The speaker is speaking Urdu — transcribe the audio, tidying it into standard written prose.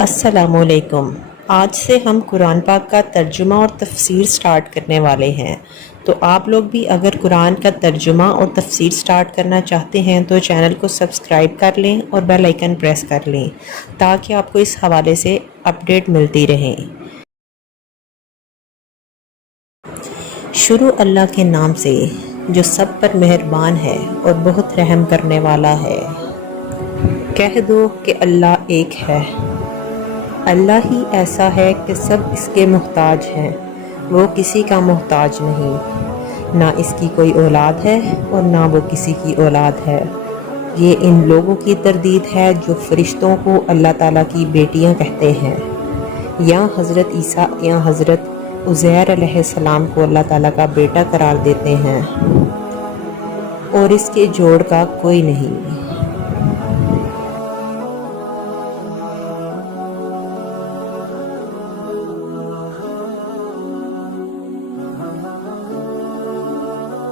السلام علیکم۔ آج سے ہم قرآن پاک کا ترجمہ اور تفسیر سٹارٹ کرنے والے ہیں، تو آپ لوگ بھی اگر قرآن کا ترجمہ اور تفسیر سٹارٹ کرنا چاہتے ہیں تو چینل کو سبسکرائب کر لیں اور بیل آئیکن پریس کر لیں تاکہ آپ کو اس حوالے سے اپڈیٹ ملتی رہیں۔ شروع اللہ کے نام سے جو سب پر مہربان ہے اور بہت رحم کرنے والا ہے۔ کہہ دو کہ اللہ ایک ہے۔ اللہ ہی ایسا ہے کہ سب اس کے محتاج ہیں، وہ کسی کا محتاج نہیں، نہ اس کی کوئی اولاد ہے اور نہ وہ کسی کی اولاد ہے۔ یہ ان لوگوں کی تردید ہے جو فرشتوں کو اللہ تعالیٰ کی بیٹیاں کہتے ہیں، یا حضرت عیسیٰ یا حضرت عزیر علیہ السلام کو اللہ تعالیٰ کا بیٹا قرار دیتے ہیں، اور اس کے جوڑ کا کوئی نہیں۔